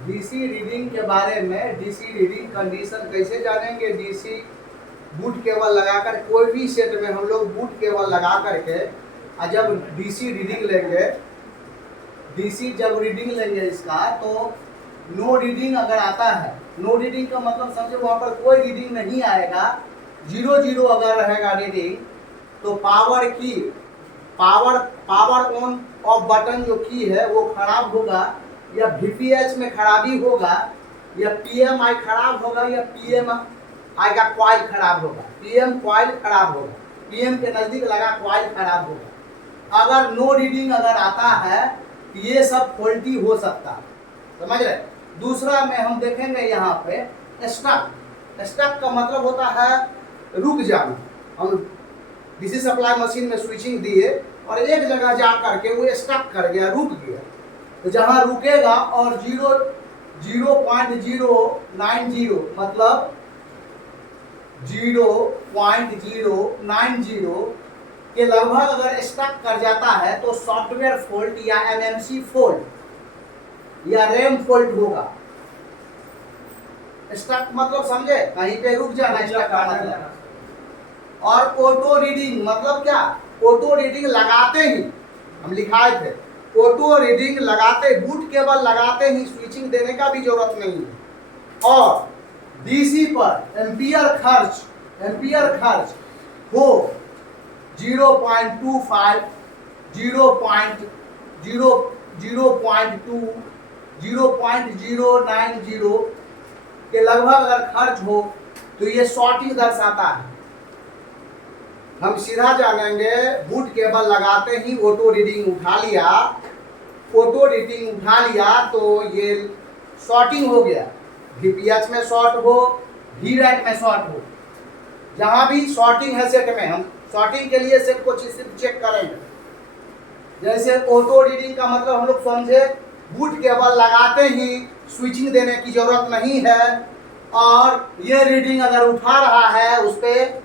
DC reading के बारे में, डीसी रीडिंग कंडीशन कैसे जानेंगे। डीसी बूट केबल लगाकर, कोई भी सेट में हम लोग बूट केबल लगा करके जब डीसी रीडिंग लेंगे, डीसी जब रीडिंग लेंगे इसका, तो नो रीडिंग अगर आता है, नो रीडिंग का मतलब समझे वहाँ पर कोई रीडिंग नहीं आएगा, 0 अगर रहेगा रीडिंग, तो पावर की पावर ऑन ऑफ बटन जो की है वो खराब होगा, या वीपीएच में खराबी होगा, या पीएमआई खराब होगा, या पीएमआई का कॉइल खराब होगा, पीएम कॉइल खराब होगा, पीएम के नजदीक लगा कॉइल खराब होगा। अगर नो रीडिंग अगर आता है तो ये सब फॉल्टी हो सकता है, समझ रहे। दूसरा में हम देखेंगे यहाँ पे स्टक। स्टक का मतलब होता है रुक जाना। हम डीसी सप्लाई मशीन में स्विचिंग दिए और एक जगह जा करके वो स्टक कर गया, रुक गया, तो जहाँ रुकेगा और 0.090 मतलब 0.090 के लगभग अगर स्टक कर जाता है तो सॉफ्टवेयर फॉल्ट या एमएमसी फॉल्ट या रैम फॉल्ट होगा। स्टक मतलब समझे, कहीं पे रुक जाना, स्टक का मतलब। और ऑटो रीडिंग मतलब क्या, ऑटो रीडिंग लगाते ही, हम लिखाए थे, ऑटो रीडिंग लगाते, बूट केबल लगाते ही स्विचिंग देने का भी जरूरत नहीं है। और डीसी पर एम्पियर खर्च हो 0.25, 0.002, 0.090 के लगभग अगर खर्च हो तो ये शॉर्टिंग दर्शाता है। हम सीधा जानेंगे, बूट केबल लगाते ही ऑटो रीडिंग उठा लिया तो ये शॉर्टिंग हो गया। वीपीएच में शॉर्ट हो, वीरैट में शॉर्ट हो, जहां भी शॉर्टिंग है सेट में, हम शॉर्टिंग के लिए सेट को सिर्फ चेक करेंगे। जैसे ऑटो रीडिंग का मतलब हम लोग समझे, बूट केबल लगाते ही स्विचिंग देने की जरूरत नहीं है, और ये रीडिंग अगर उठा रहा है, उस पर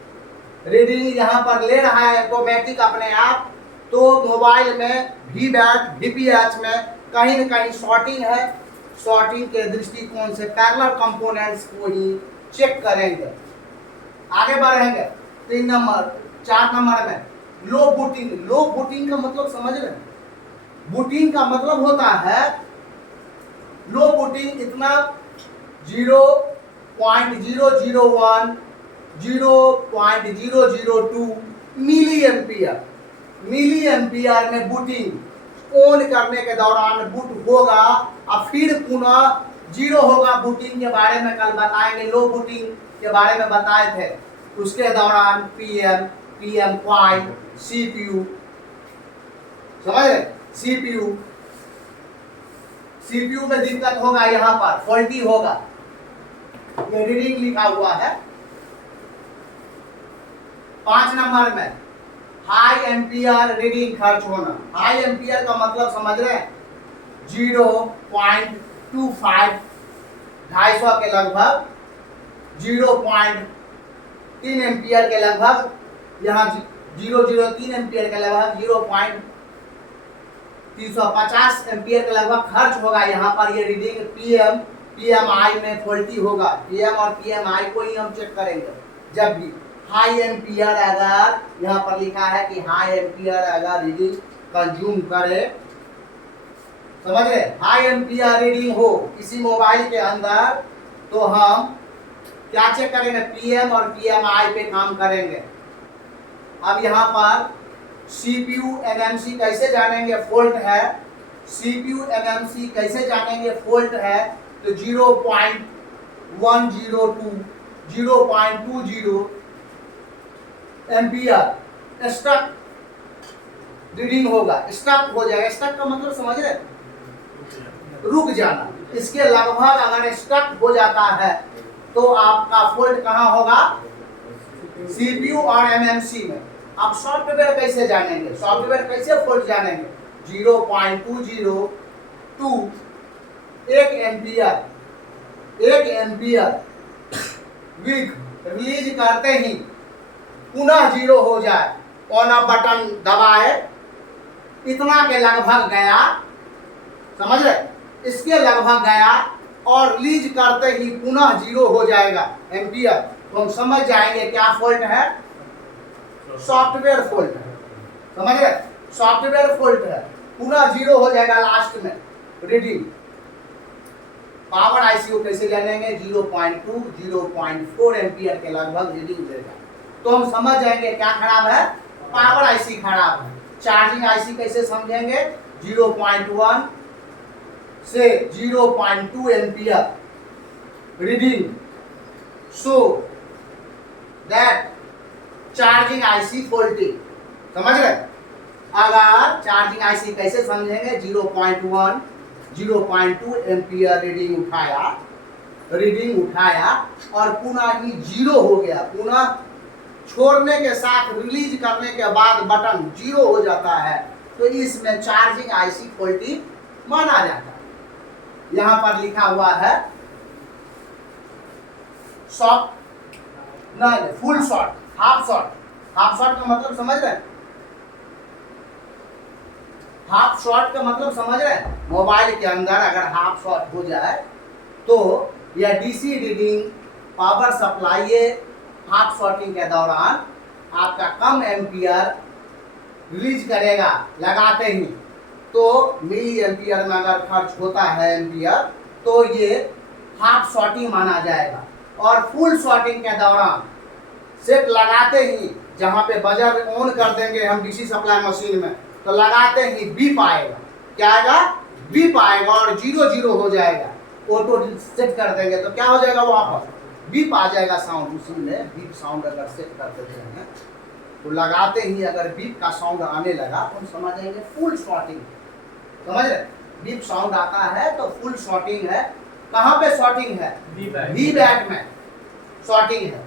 रीडिंग यहाँ पर ले रहा है ऑटोमेटिक अपने आप, तो मोबाइल में वीरैट वीपीएच में कहीं न कहीं शॉर्टिंग है। शॉर्टिंग के दृष्टिकोण से पैरेलल कंपोनेंट्स को ही चेक करेंगे। आगे बढ़ेंगे 4 नंबर में लो बूटिंग। लो बूटिंग का मतलब समझ रहे हैं, बूटिंग का मतलब होता है, लो बूटिंग इतना 0.001, 0.002 मिली एम्पियर में बूटिंग ऑन करने के दौरान बूट होगा, और फिर पुनः 0 होगा। बूटिंग के बारे में कल बताएंगे, लो बूटिंग के बारे में बताए थे। उसके दौरान पीएम कॉइल, सीपीयू, समझ रहे, सीपीयू में दिक्कत होगा, यहाँ पर फॉल्टी होगा। ये रीडिंग लिखा हुआ है। 5 नंबर में हाई एम्पियर रीडिंग खर्च होना। हाई एम्पियर का मतलब समझ रहे हैं, 0.25, 250 के लगभग, 0.3 एम्पियर के लगभग, यहाँ 0.03 एम्पियर के लगभग, 0.350 एम्पियर के लगभग खर्च होगा। यहाँ पर ये रीडिंग पीएमआई में फॉल्टी होगा। पीएम और पीएमआई को ही हम चेक करेंगे जब भी हाई एम्पियर अगर, यहाँ पर लिखा है कि हाई एम्पियर अगर रीडिंग कंज्यूम करे, समझ रहे, हाई एम्पियर रीडिंग हो किसी मोबाइल के अंदर, तो हम क्या चेक करेंगे, पीएम और पीएमआई पे काम करेंगे। अब यहाँ पर सीपीयू एमएमसी कैसे जानेंगे फॉल्ट है, सीपीयू एमएमसी कैसे जानेंगे फॉल्ट है, तो 0.102, 0.20 एम्पियर स्टक रीडिंग होगा, स्टक हो जाएगा। स्टक का मतलब समझ रहे, रुक जाना। इसके लगभग अगर स्टक हो जाता है तो आपका फॉल्ट कहाँ होगा, सीपीयू और एमएमसी में। अब सॉफ्टवेयर कैसे जानेंगे, सॉफ्टवेयर कैसे फॉल्ट जानेंगे, 0.202, 1 एम्पियर वीक रिलीज करते ही पुनः 0 हो जाए, ऑन ऑफ बटन दबाए, इतना के लगभग गया, समझ रहे, इसके लगभग गया और रिलीज करते ही पुनः 0 हो जाएगा एम्पियर। तो हम समझ जाएंगे क्या फॉल्ट है, सॉफ्टवेयर फॉल्ट है। समझ गए, सॉफ्टवेयर फॉल्ट है, पुनः 0 हो जाएगा लास्ट में रीडिंग। पावर आईसी को कैसे जानेंगे, 0.2 0.4 एम्पियर के लगभग रीडिंग देगा। तो हम समझ जाएंगे क्या खराब है, पावर आईसी खराब है। चार्जिंग आईसी कैसे समझेंगे, 0.1 से 0.2 ampere reading, so that charging IC faulty. समझ रहे, अगर चार्जिंग आईसी कैसे समझेंगे, 0.1 0.2 एम्पियर रीडिंग उठाया और पुनः ही 0 हो गया, पुनः छोड़ने के साथ रिलीज करने के बाद बटन 0 हो जाता है, तो इसमें चार्जिंग आईसी फॉल्टी माना जाता है। यहां पर लिखा हुआ है शॉर्ट, नहीं full short, half short. Half short का मतलब समझ रहे हैं, हाफ शॉर्ट का मतलब समझ रहे हैं, मोबाइल के अंदर अगर हाफ शॉर्ट हो जाए तो यह डीसी रीडिंग पावर सप्लाई ये हाफ शॉर्टिंग के दौरान आपका कम एम्पियर रिलीज करेगा लगाते ही। तो मिली एम्पियर में अगर खर्च होता है एम्पियर, तो ये हाफ शॉर्टिंग माना जाएगा। और फुल शॉर्टिंग के दौरान सेट लगाते ही, जहां पे बजर ऑन कर देंगे हम डीसी सप्लाई मशीन में, तो लगाते ही बीप आएगा। क्या आएगा, बीप आएगा और 0 हो जाएगा। ऑटो सेट कर देंगे तो क्या हो जाएगा, वापस बीप आ जाएगा साउंड। उसी में बीप साउंड अगर सेट कर देते हैं तो लगाते ही अगर बीप का साउंड आने लगा तो हम समझ जाएंगे फुल शॉर्टिंग। समझ रहे, बीप साउंड आता है तो फुल शॉर्टिंग है। कहां पे शॉर्टिंग है, वी बैक में शॉर्टिंग है।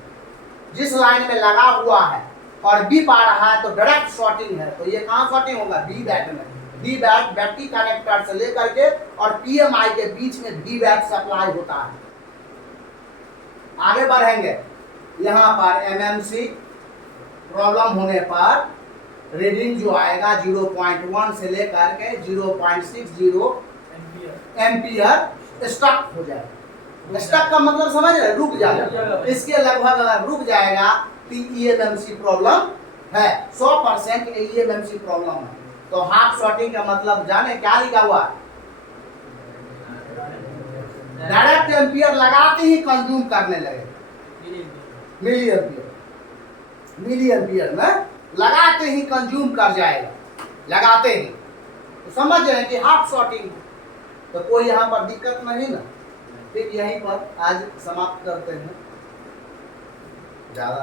जिस लाइन में लगा हुआ है और बीप आ रहा है तो डायरेक्ट शॉर्टिंग है। तो ये कहां शॉर्टिंग होगा, वी बैक में। वी बैक बैटरी कनेक्टर से लेकर के और पीएमआई के बीच में वी बैक सप्लाई होता है। आगे बढ़ेंगे, यहाँ पर एमएमसी प्रॉब्लम होने पर रीडिंग जो आएगा 0.1 से लेकर के 0.60 एम्पियर स्टक हो जाएगा। स्टक का मतलब समझ रहे, रुक जाएगा। इसके लगभग अगर रुक जाएगा तो ईएमएमसी प्रॉब्लम है, 100% ईएमएमसी प्रॉब्लम है। तो हाफ शॉर्टिंग का मतलब जाने क्या लिखा हुआ, डायरेक्ट एम्पियर लगाते ही कंज्यूम करने लगे, मिली एम्पियर में लगाते ही कंज्यूम कर जाएगा, लगाते ही। तो समझ जाए कि हाफ शॉर्टिंग। तो कोई यहाँ पर दिक्कत नहीं ना। फिर यहीं पर आज समाप्त करते हैं। ज़्यादा